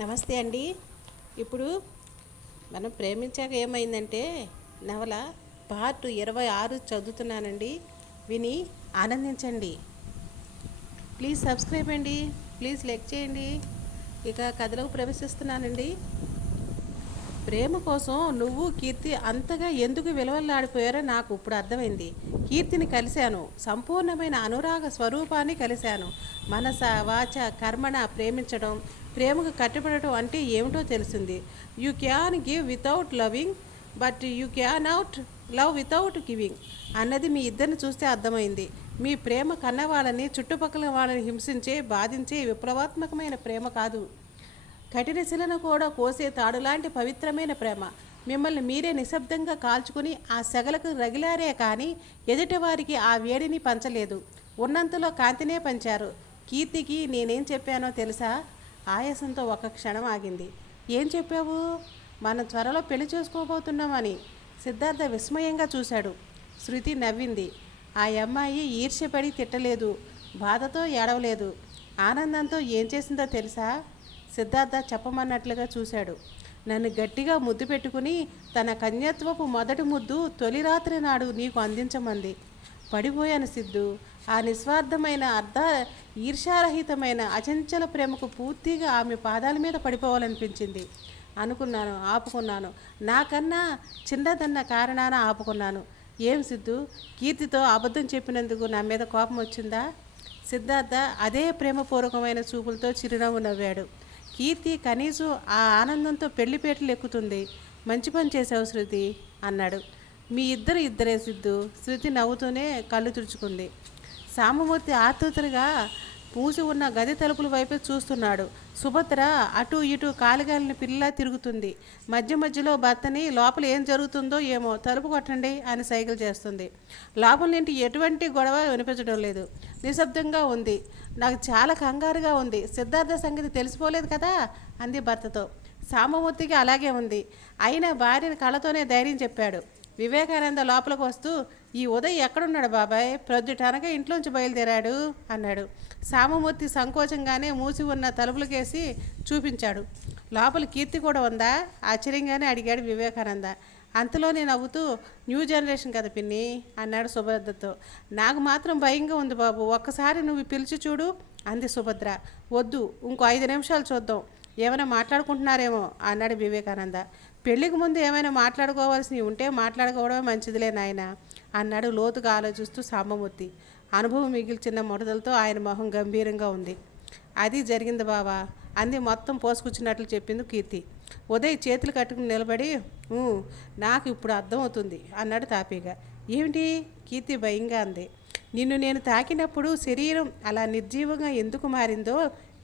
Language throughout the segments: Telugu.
నమస్తే అండి. ఇప్పుడు మనం ప్రేమించాక ఏమైందంటే నవల పార్ట్ ఇరవై ఆరు చదువుతున్నానండి. విని ఆనందించండి. ప్లీజ్ సబ్స్క్రైబ్ అండి. ప్లీజ్ లైక్ చేయండి. ఇక కథలోకి ప్రవేశిస్తున్నానండి. ప్రేమ కోసం నువ్వు కీర్తి అంతగా ఎందుకు విలువలాడిపోయారో నాకు ఇప్పుడు అర్థమైంది. కీర్తిని కలిశాను. సంపూర్ణమైన అనురాగ స్వరూపాన్ని కలిశాను. మనస వాచ కర్మణ ప్రేమించడం ప్రేమకు కట్టుబడటం అంటే ఏమిటో తెలిసింది. You can give without loving but you can out love without giving అన్నది మీ ఇద్దరిని చూస్తే అర్థమైంది. మీ ప్రేమ కన్న వాళ్ళని చుట్టుపక్కల వాళ్ళని హింసించే బాధించే విప్లవాత్మకమైన ప్రేమ కాదు. కఠిన శిలను కూడా కోసే తాడులాంటి పవిత్రమైన ప్రేమ. మిమ్మల్ని మీరే నిశ్శబ్దంగా కాల్చుకుని ఆ సెగలకు రగిలారే కానీ ఎదుటివారికి ఆ వేడిని పంచలేదు. ఉన్నంతలో కాంతినే పంచారు. కీర్తికి నేనేం చెప్పానో తెలుసా? ఆయాసంతో ఒక క్షణం ఆగింది. ఏం చెప్పావు? మనం త్వరలో పెళ్ళి చేసుకోబోతున్నామని సిద్ధార్థ విస్మయంగా చూశాడు. శృతి నవ్వింది. ఆ అమ్మాయి ఈర్ష్యపడి తిట్టలేదు బాధతో ఏడవలేదు. ఆనందంతో ఏం చేసిందో తెలుసా? సిద్ధార్థ చెప్పమన్నట్లుగా చూశాడు. నన్ను గట్టిగా ముద్దు పెట్టుకుని తన కన్యత్వపు మొదటి ముద్దు తొలి రాత్రి నాడు నీకు అందించమంది. పడిపోయాను సిద్ధు. ఆ నిస్వార్థమైన అర్ధ ఈర్షారహితమైన అచంచల ప్రేమకు పూర్తిగా ఆమె పాదాల మీద పడిపోవాలనిపించింది. అనుకున్నాను ఆపుకున్నాను. నాకన్నా చిన్నదన్న కారణాన ఆపుకున్నాను. ఏం సిద్ధు? కీర్తితో అబద్ధం చెప్పినందుకు నా మీద కోపం వచ్చిందా? సిద్ధార్థ అదే ప్రేమపూర్వకమైన చూపులతో చిరునవ్వు నవ్వాడు. కీర్తి కనీసం ఆ ఆనందంతో పెళ్ళిపేటలు ఎక్కుతుంది మంచి పని చేసావు శృతి అన్నాడు. మీ ఇద్దరు ఇద్దరే సిద్ధు. శృతి నవ్వుతూనే కళ్ళు తుడుచుకుంది. సామమూర్తి ఆతృతగా మూసి ఉన్న గది తలుపుల వైపే చూస్తున్నాడు. సుభద్ర అటు ఇటు కాలిగాలిన పిల్ల తిరుగుతుంది. మధ్య మధ్యలో భర్తని లోపల ఏం జరుగుతుందో ఏమో తలుపు కొట్టండి అని సైకిల్ చేస్తుంది. లోపల నుండి ఎటువంటి గొడవ వినిపించడం లేదు. నిశ్శబ్దంగా ఉంది. నాకు చాలా కంగారుగా ఉంది. సిద్ధార్థ సంగతి తెలిసిపోలేదు కదా? అంది భర్తతో. సామమూర్తికి అలాగే ఉంది. అయినా భార్యని కళ్ళతోనే ధైర్యం చెప్పాడు. వివేకానంద లోపలికి వస్తూ ఈ ఉదయ్ ఎక్కడున్నాడు బాబాయ్? ప్రొద్దుటనక ఇంట్లోంచి బయలుదేరాడు అన్నాడు. సామమూర్తి సంకోచంగానే మూసి ఉన్న తలుపులకేసి చూపించాడు. లోపల కీర్తి కూడా ఉందా? ఆశ్చర్యంగానే అడిగాడు వివేకానంద. అంతలోనే నవ్వుతూ న్యూ జనరేషన్ కదా పిన్ని అన్నాడు సుభద్రతో. నాకు మాత్రం భయంగా ఉంది బాబు. ఒక్కసారి నువ్వు పిలిచి చూడు అంది సుభద్ర. వద్దు ఇంకో ఐదు నిమిషాలు చూద్దాం. ఏమైనా మాట్లాడుకుంటున్నారేమో అన్నాడు వివేకానంద. పెళ్ళికి ముందు ఏమైనా మాట్లాడుకోవాల్సినవి ఉంటే మాట్లాడుకోవడమే మంచిదిలే నాయన అన్నాడు లోతుగా ఆలోచిస్తూ సాంబమూర్తి. అనుభవం మిగిల్చిన మొడదలతో ఆయన మొహం గంభీరంగా ఉంది. అది జరిగింది బావా అంది మొత్తం పోసుకొచ్చినట్లు చెప్పింది కీర్తి. ఉదయ్ చేతులు కట్టుకుని నిలబడి నాకు ఇప్పుడు అర్థమవుతుంది అన్నాడు తాపీగా. ఏమిటి? కీర్తి భయంగా అంది. నిన్ను నేను తాకినప్పుడు శరీరం అలా నిర్జీవంగా ఎందుకు మారిందో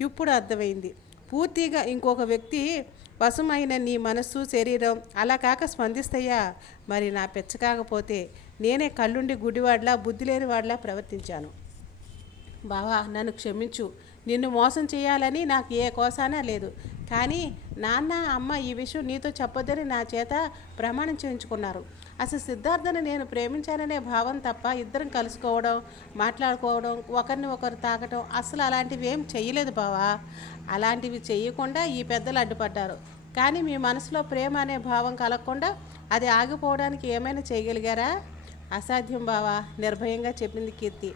ఇప్పుడు అర్థమైంది. పూర్తిగా ఇంకొక వ్యక్తి వశమైన నీ మనస్సు శరీరం అలా కాక స్పందిస్తాయా? మరి నా పెచ్చ కాకపోతే నేనే కళ్ళుండి గుడివాడ్లా బుద్ధి లేని వాడిలా ప్రవర్తించాను. బావా నన్ను క్షమించు. నిన్ను మోసం చేయాలని నాకు ఏ కోసానా లేదు. కానీ నాన్న అమ్మ ఈ విషయం నీతో చెప్పొద్దని నా చేత ప్రమాణం చేయించుకున్నారు. అసలు సిద్ధార్థను నేను ప్రేమించాననే భావం తప్ప ఇద్దరం కలుసుకోవడం మాట్లాడుకోవడం ఒకరిని ఒకరు తాకటం అసలు అలాంటివి ఏం చెయ్యలేదు బావా. అలాంటివి చెయ్యకుండా ఈ పెద్దలు అడ్డుపడ్డారు. కానీ మీ మనసులో ప్రేమ అనే భావం కలగకుండా అది ఆగిపోవడానికి ఏమైనా చేయగలిగారా? అసాధ్యం బావా నిర్భయంగా చెప్పింది కీర్తి.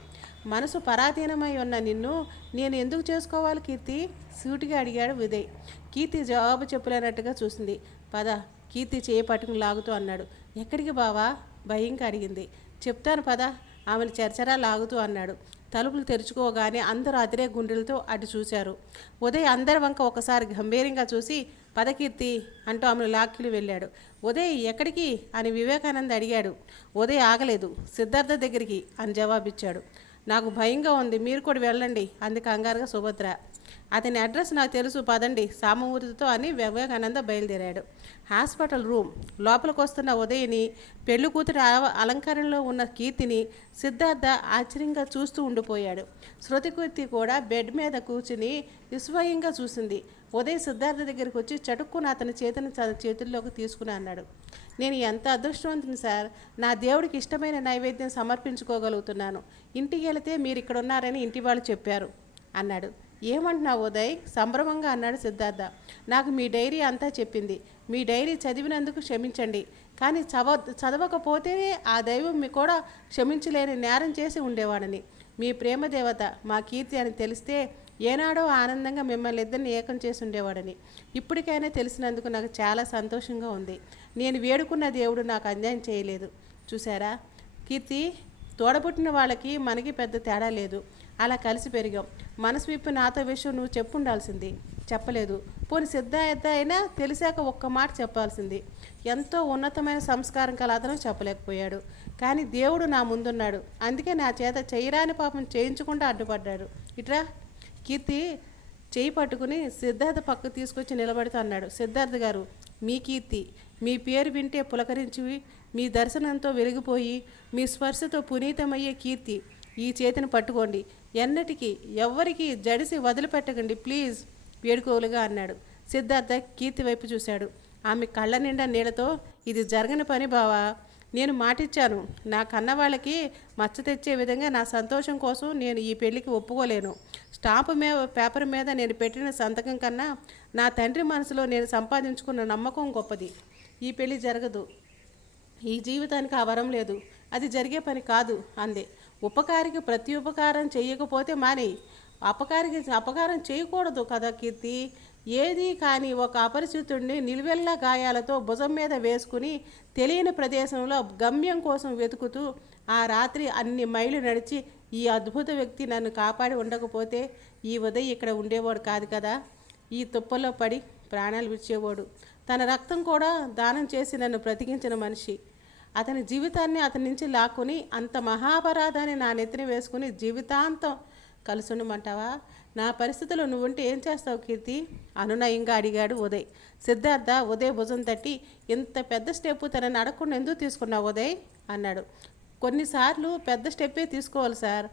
మనసు పరాధీనమై ఉన్న నిన్ను నేను ఎందుకు చేసుకోవాలి కీర్తి? సూటిగా అడిగాడు ఉదయ్ కీర్తి జవాబు చెప్పలేనట్టుగా చూసింది. పద కీర్తి చేయి పట్టుకుని లాగుతూ అన్నాడు. ఎక్కడికి బావా? భయంగా అడిగింది. చెప్తాను పద ఆమెను చర్చరా లాగుతూ అన్నాడు. తలుపులు తెరుచుకోగానే అందరూ అదిరే గుండెలతో అటు చూశారు. ఉదయ్ అందరి వంక ఒకసారి గంభీరంగా చూసి పదకీర్తి అంటూ ఆమెను లాక్కిలు వెళ్ళాడు. ఉదయ్ ఎక్కడికి? అని వివేకానంద్ అడిగాడు. ఉదయ్ ఆగలేదు. సిద్ధార్థ దగ్గరికి అని జవాబిచ్చాడు. నాకు భయంగా ఉంది. మీరు కూడా వెళ్ళండి. అంది కంగారుగా సుభద్ర. అతని అడ్రస్ నాకు తెలుసు. పదండి. సామమూర్తితో అని వివేకానంద బయలుదేరాడు. Hospital room. లోపలికి వస్తున్న ఉదయని పెళ్ళి కూతురు అలంకరణలో ఉన్న కీర్తిని సిద్ధార్థ ఆశ్చర్యంగా చూస్తూ ఉండిపోయాడు. శృతికీర్తి కూడా బెడ్ మీద కూర్చుని విస్మయంగా చూసింది. ఉదయ్ సిద్ధార్థ దగ్గరికి వచ్చి చటుక్కున అతని చేతిని చేతుల్లోకి తీసుకుని అన్నాడు. నేను ఎంత అదృష్టవంతుని సార్? నా దేవుడికి ఇష్టమైన నైవేద్యం సమర్పించుకోగలుగుతున్నాను. ఇంటికి వెళితే మీరు ఇక్కడ ఉన్నారని ఇంటి వాళ్ళు చెప్పారు అన్నాడు. ఏమంటున్నావు ఉదయ్? సంభ్రమంగా అన్నాడు సిద్ధార్థ. నాకు మీ డైరీ అంతా చెప్పింది. మీ డైరీ చదివినందుకు క్షమించండి. కానీ చదవ చదవకపోతేనే ఆ దైవం మీ కూడా క్షమించలేని నేరం చేసి ఉండేవాడని. మీ ప్రేమ దేవత మా కీర్తి అని తెలిస్తే ఏనాడో ఆనందంగా మిమ్మల్ని ఇద్దరిని ఏకం చేసి ఉండేవాడని. ఇప్పటికైనా తెలిసినందుకు నాకు చాలా సంతోషంగా ఉంది. నేను వేడుకున్న దేవుడు నాకు అన్యాయం చేయలేదు. చూసారా కీర్తి తోడబుట్టిన వాళ్ళకి మనకి పెద్ద తేడా లేదు. అలా కలిసి పెరిగాం. మనసు విప్పి నాతో విషయం నువ్వు చెప్పుండాల్సింది. చెప్పలేదు. పోని సిద్ధార్థ అయినా తెలిసాక ఒక్క మాట చెప్పాల్సింది. ఎంతో ఉన్నతమైన సంస్కారం కల అతను చెప్పలేకపోయాడు. కానీ దేవుడు నా ముందున్నాడు. అందుకే నా చేత చేయరాని పాపం చేయించకుండా అడ్డుపడ్డాడు. ఇట్రా? కీర్తి చేయి పట్టుకుని సిద్ధార్థ పక్కకు తీసుకొచ్చి నిలబడుతూ అన్నాడు. సిద్ధార్థ గారు మీ కీర్తి మీ పేరు వింటే పులకరించి మీ దర్శనంతో వెలిగిపోయి మీ స్పర్శతో పునీతమయ్యే కీర్తి ఈ చేతిని పట్టుకోండి. ఎన్నటికీ ఎవ్వరికీ జడిసి వదిలిపెట్టకండి ప్లీజ్ వేడుకోలుగా అన్నాడు. సిద్ధార్థ కీర్తి వైపు చూశాడు. ఆమె కళ్ళ నిండా నీళ్ళతో ఇది జరగని పని బావా నేను మాటిచ్చాను. నా కన్న వాళ్ళకి మచ్చ తెచ్చే విధంగా నా సంతోషం కోసం నేను ఈ పెళ్ళికి ఒప్పుకోలేను. స్టాంపు మీద పేపర్ మీద నేను పెట్టిన సంతకం కన్నా నా తండ్రి మనసులో నేను సంపాదించుకున్న నమ్మకం గొప్పది. ఈ పెళ్ళి జరగదు. ఈ జీవితానికి ఆ వరం లేదు. అది జరిగే పని కాదు అంది. ఉపకారికి ప్రతి ఉపకారం చేయకపోతే మానేయి. అపకారికి అపకారం చేయకూడదు కదా కీర్తి? ఏది కానీ ఒక అపరిచితుడిని నిలువెల్ల గాయాలతో భుజం మీద వేసుకుని తెలియని ప్రదేశంలో గమ్యం కోసం వెతుకుతూ ఆ రాత్రి అన్ని మైలు నడిచి ఈ అద్భుత వ్యక్తి నన్ను కాపాడి ఉండకపోతే ఈ ఉదయ్ ఇక్కడ ఉండేవాడు కాదు కదా. ఈ తుప్పలో పడి ప్రాణాలు విడిచేవాడు. తన రక్తం కూడా దానం చేసి నన్ను బ్రతికించిన మనిషి. అతని జీవితాన్ని అతని నుంచి లాక్కుని అంత మహాపరాధాన్ని నా నెత్తిన వేసుకుని జీవితాంతం కలుసుండమంటావా? నా పరిస్థితిలో నువ్వుంటే ఏం చేస్తావు కీర్తి? అనునయంగా అడిగాడు ఉదయ్. సిద్ధార్థ ఉదయ్ భుజం తట్టి ఇంత పెద్ద స్టెప్ తనని అడగకుండా ఎందుకు తీసుకున్నావు ఉదయ్? అన్నాడు. కొన్నిసార్లు పెద్ద స్టెప్పే తీసుకోవాలి సార్.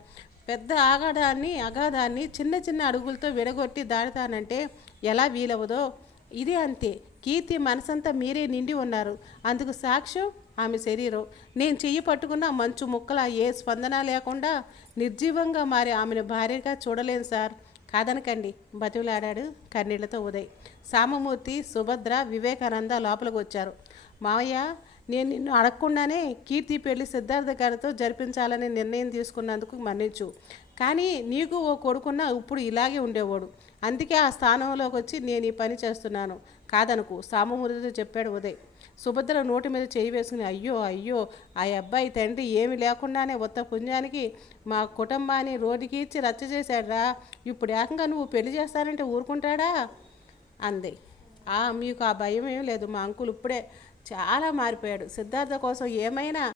పెద్ద ఆగాడాన్ని అగాధాన్ని చిన్న చిన్న అడుగులతో విడగొట్టి దాడతానంటే ఎలా వీలవదో? ఇది అంతే. కీర్తి మనసంతా మీరే నిండి ఉన్నారు. అందుకు సాక్ష్యం ఆమె శరీరం. నేను చెయ్యి పట్టుకున్న మంచు ముక్కల ఏ స్పందన లేకుండా నిర్జీవంగా మారి ఆమెను భార్యగా చూడలేను సార్. కాదనకండి బతిలాడాడు కన్నీళ్ళతో ఉదయ్. సామమూర్తి సుభద్ర వివేకానంద లోపలికి వచ్చారు. మావయ్య నేను నిన్ను అడగకుండానే కీర్తి పెళ్ళి సిద్ధార్థ గారితో జరిపించాలని నిర్ణయం తీసుకున్నందుకు మన్నించు. కానీ నీకు ఓ కొడుకున్న ఇప్పుడు ఇలాగే ఉండేవాడు. అందుకే ఆ స్థానంలోకి వచ్చి నేను ఈ పని చేస్తున్నాను. కాదనుకు సామమూర్తితో చెప్పాడు ఉదయ్. సుభద్ర నోటి మీద చేయి వేసుకుని అయ్యో అయ్యో ఆ అబ్బాయి తండ్రి ఏమి లేకుండానే ఉత్త పుణ్యానికి మా కుటుంబాన్ని రోడ్డుకి ఇచ్చి రచ్చ చేశాడురా. ఇప్పుడు ఏకంగా నువ్వు పెళ్ళి చేస్తానంటే ఊరుకుంటాడా? అంది. ఆ మీకు ఆ భయం ఏం లేదు. మా అంకుల్ ఇప్పుడే చాలా మారిపోయాడు. సిద్ధార్థ కోసం ఏమైనా